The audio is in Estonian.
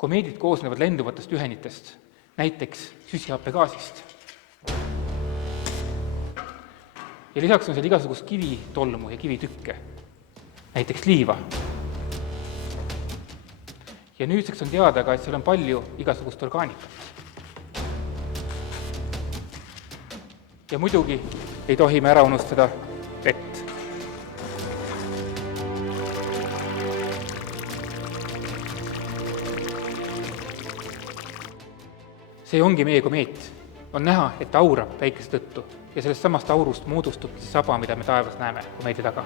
Komeedid koosnevad lenduvatest ühenitest, näiteks süsihappegaasist. Ja lisaks on seal igasugust kivitolmu ja kivitükke, näiteks liiva. Ja nüüdseks on teada ka, et seal on palju igasugust orgaanikat. Ja muidugi ei tohi me ära unustada vett. See ongi meie komeet. On näha, et ta aurab päikese tõttu ja sellest samast aurust moodustub saba, mida me taevas näeme komeedi taga.